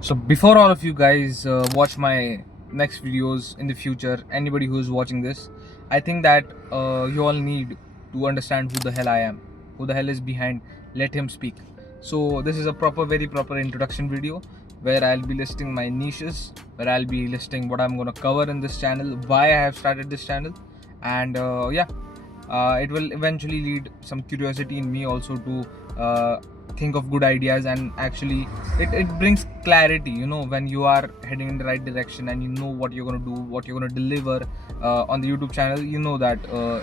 So before all of you guys watch my next videos in the future, anybody who is watching this, I think that you all need to understand who the hell I am, who the hell is behind Let Him Speak. So this is a very proper introduction video where I'll be listing my niches, where I'll be listing what I'm gonna cover in this channel, why I have started this channel, and it will eventually lead some curiosity in me also to think of good ideas, and actually it brings clarity, when you are heading in the right direction and you know what you're going to do, what you're going to deliver on the YouTube channel. You know that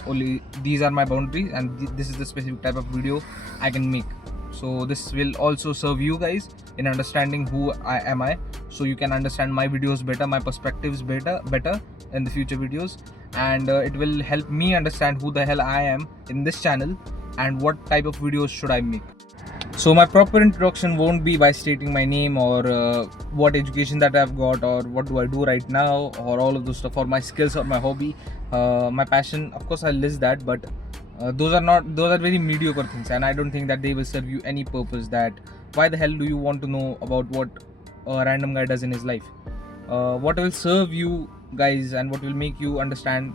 only these are my boundaries, and this is the specific type of video I can make. So this will also serve you guys in understanding who I, so you can understand my videos better, my perspectives better in the future videos, and it will help me understand who the hell I am in this channel and what type of videos should I make. So my proper introduction won't be by stating my name or what education that I've got or what do I do right now or all of those stuff, or my skills or my hobby, my passion. Of course, I'll list that, but those are very mediocre things, and I don't think that they will serve you any purpose. That why the hell do you want to know about what a random guy does in his life? What will serve you guys and what will make you understand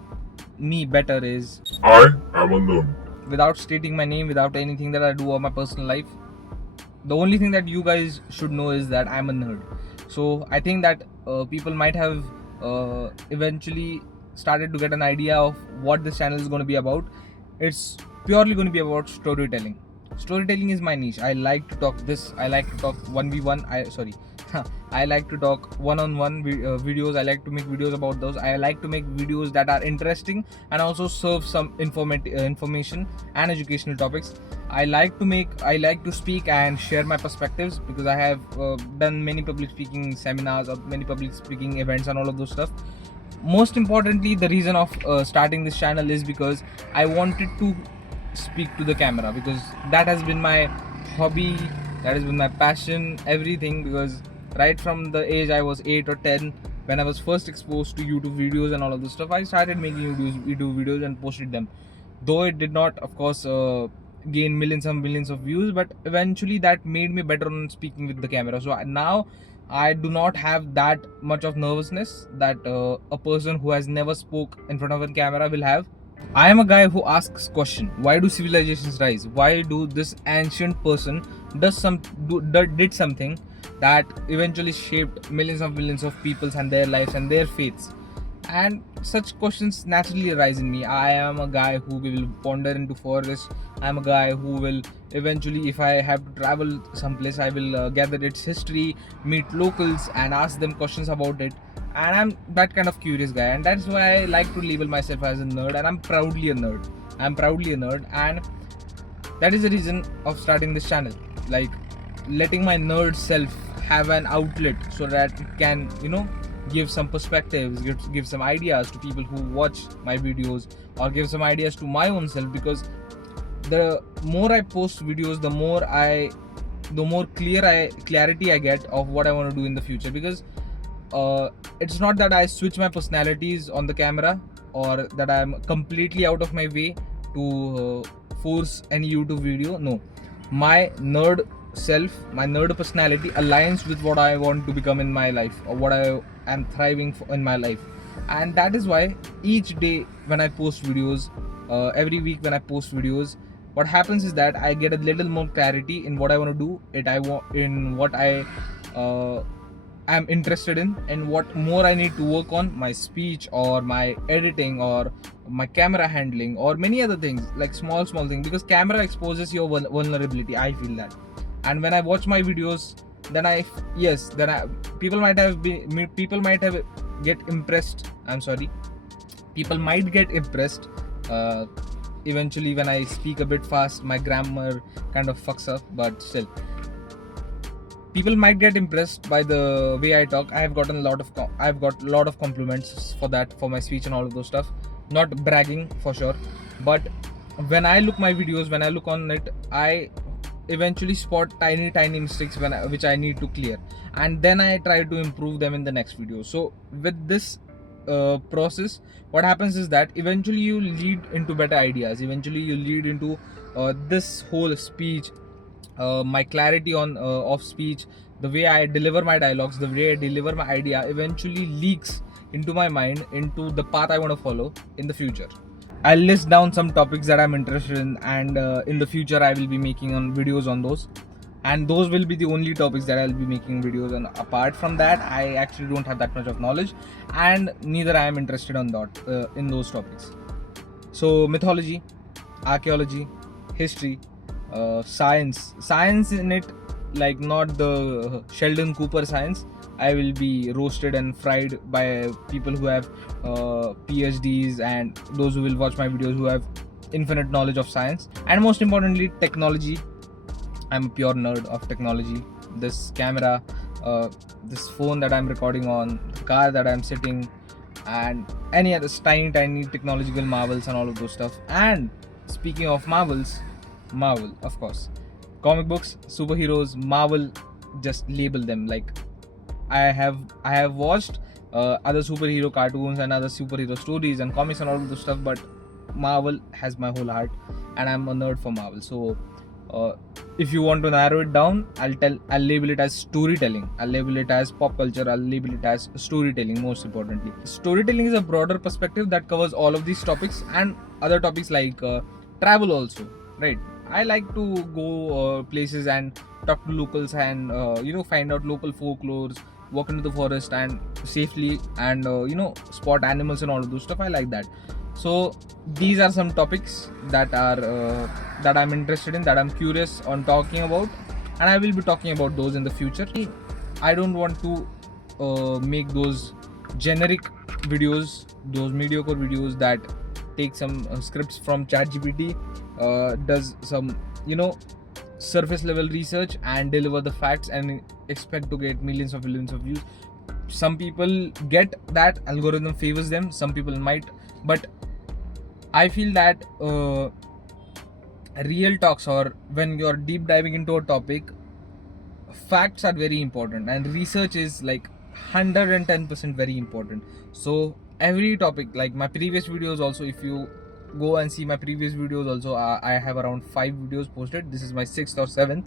me better is I am a nerd. without stating my name, without anything that I do or my personal life. The only thing that you guys should know is that I'm a nerd. So I think that people might have eventually started to get an idea of what this channel is going to be about. It's purely going to be about storytelling. Storytelling is my niche. I like to talk this. I like to talk 1v1. I like to talk one-on-one videos. I like to make videos about those. I like to make videos that are interesting and also serve some information and educational topics. I like to speak and share my perspectives, because I have done many public speaking seminars or many public speaking events and all of those stuff. Most importantly, the reason of starting this channel is because I wanted to speak to the camera, because that has been my hobby, that has been my passion, everything. Because right from the age I was 8 or 10, when I was first exposed to YouTube videos and all of this stuff, I started making YouTube videos and posted them. Though it did not, of course, gain millions of views, but eventually that made me better on speaking with the camera. So now I do not have that much of nervousness that a person who has never spoke in front of a camera will have. I am a guy who asks question: why do civilizations rise? Why do this ancient person did something that eventually shaped millions of peoples and their lives and their faiths? And such questions naturally arise in me. I am a guy who will wander into forest. I am a guy who will eventually, if I have to travel someplace, I will gather its history, meet locals, and ask them questions about it. And I'm that kind of curious guy, and that's why I like to label myself as a nerd, and I'm proudly a nerd. And that is the reason of starting this channel, like letting my nerd self have an outlet so that it can, give some perspectives, give some ideas to people who watch my videos, or give some ideas to my own self. Because the more I post videos, the more clarity I get of what I want to do in the future. Because it's not that I switch my personalities on the camera, or that I'm completely out of my way to force any YouTube video. No, my nerd self, my nerd personality aligns with what I want to become in my life, or what I am thriving for in my life. And that is why each day when I post videos, every week when I post videos, what happens is that I get a little more clarity in what I want to do, in what I am interested in, and what more I need to work on, my speech or my editing or my camera handling or many other things, like small things. Because camera exposes your vulnerability, I feel that. And when I watch my videos, then people might have get impressed. I'm sorry, people might get impressed eventually when I speak a bit fast. My grammar kind of fucks up, but still, people might get impressed by the way I talk. I've got a lot of compliments for that, for my speech and all of those stuff. Not bragging for sure, but when I look my videos, when I look on it, I eventually spot tiny mistakes which I need to clear, and then I try to improve them in the next video. So with this process, what happens is that eventually you lead into better ideas. Eventually you lead into this whole speech, my clarity on of speech, the way I deliver my dialogues, the way I deliver my idea eventually leaks into my mind, into the path I want to follow in the future. I'll list down some topics that I'm interested in, and in the future I will be making on videos on those, and those will be the only topics that I'll be making videos on. Apart from that, I actually don't have that much of knowledge, and neither I am interested on that in those topics. So mythology, archaeology, history, science in it, like not the Sheldon Cooper science. I will be roasted and fried by people who have PhDs, and those who will watch my videos who have infinite knowledge of science. And most importantly, technology. I'm a pure nerd of technology. This camera, this phone that I'm recording on, the car that I'm sitting, and any other tiny technological marvels and all of those stuff. And speaking of marvels, Marvel, of course, comic books, superheroes, Marvel, just label them. Like I have watched other superhero cartoons and other superhero stories and comics and all of those stuff, but Marvel has my whole heart, and I'm a nerd for Marvel. So if you want to narrow it down, I'll label it as storytelling, I'll label it as pop culture, I'll label it as storytelling. Most importantly, storytelling is a broader perspective that covers all of these topics and other topics like travel also, right? I like to go places and talk to locals, and find out local folklores, walk into the forest and safely, and spot animals and all of those stuff. I like that. So these are some topics that I'm interested in, that I'm curious on talking about, and I will be talking about those in the future. I don't want to make those generic videos, those mediocre videos that take some scripts from ChatGPT, does some surface level research and deliver the facts and expect to get millions of views. Some people get that algorithm favors them, some people might, but I feel that real talks, or when you're deep diving into a topic, facts are very important, and research is like 110% very important. So every topic, like my previous videos also, if you go and see my previous videos also, I have around 5 videos posted. This is my 6th or 7th,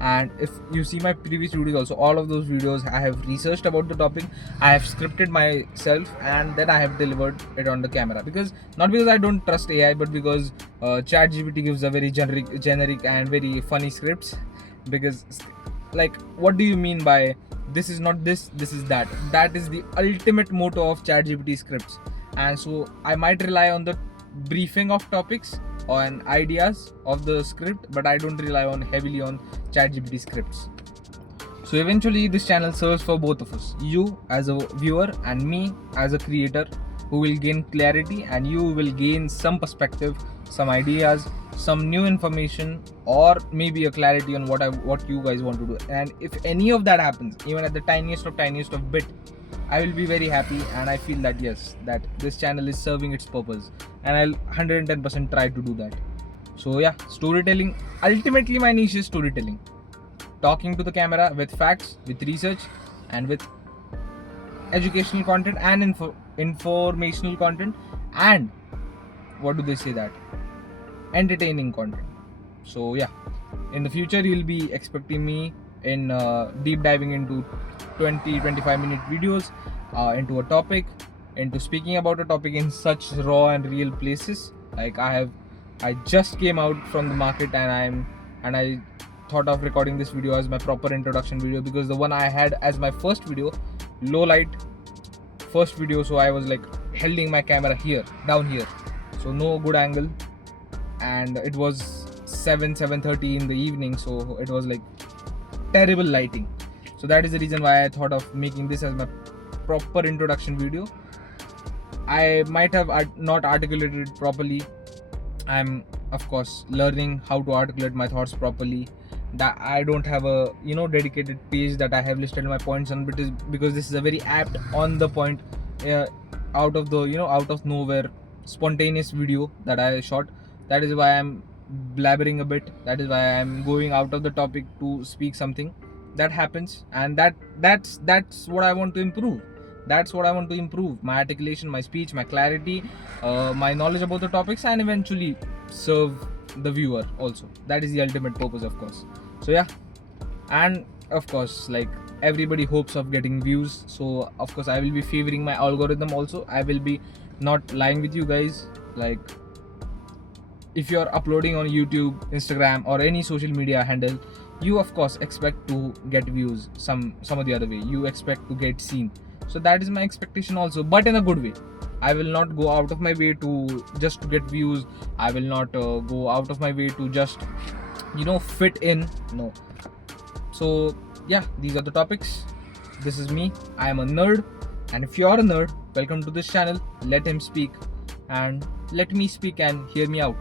and if you see my previous videos also, all of those videos I have researched about the topic, I have scripted myself, and then I have delivered it on the camera. Because not because I don't trust AI, but because ChatGPT gives a very generic and very funny scripts. Because like, what do you mean by this is not this, this is that? That is the ultimate motto of ChatGPT scripts. And so I might rely on the briefing of topics on ideas of the script, but I don't rely on heavily on ChatGPT scripts. So eventually this channel serves for both of us, you as a viewer and me as a creator, who will gain clarity, and you will gain some perspective, some ideas, some new information, or maybe a clarity on what you guys want to do. And if any of that happens, even at the tiniest of bit, I will be very happy, and I feel that yes, that this channel is serving its purpose, and I'll 110% try to do that. So yeah, storytelling. Ultimately, my niche is storytelling. Talking to the camera with facts, with research, and with educational content and informational content, and what do they say, that entertaining content. So yeah, in the future you'll be expecting me in deep diving into 20-25 minute videos into a topic, into speaking about a topic in such raw and real places. Like I just came out from the market, and I thought of recording this video as my proper introduction video, because the one I had as my first video, low light first video, so I was like holding my camera here, down here, so no good angle, and it was 7:30 in the evening, so it was like terrible lighting. So that is the reason why I thought of making this as my proper introduction video. I might have not articulated it properly. I'm of course learning how to articulate my thoughts properly. That I don't have a dedicated page that I have listed my points on, because this is a very apt, on the point, out of nowhere, spontaneous video that I shot. That is why I'm blabbering a bit. That is why I'm going out of the topic to speak something. That happens, and that's what I want to improve. That's what I want to improve: my articulation, my speech, my clarity, my knowledge about the topics, and eventually serve the viewer also. That is the ultimate purpose, of course. So yeah, and of course, like everybody hopes of getting views, so of course I will be favoring my algorithm also. I will be not lying with you guys. Like, if you're uploading on YouTube, Instagram, or any social media handle, you of course expect to get views some of the other way. You expect to get seen. So that is my expectation also, but in a good way. I will not go out of my way to just to get views. I will not go out of my way to just fit in. No. So yeah, these are the topics. This is me. I am a nerd, and if you're a nerd, welcome to this channel. Let him speak, and let me speak and hear me out.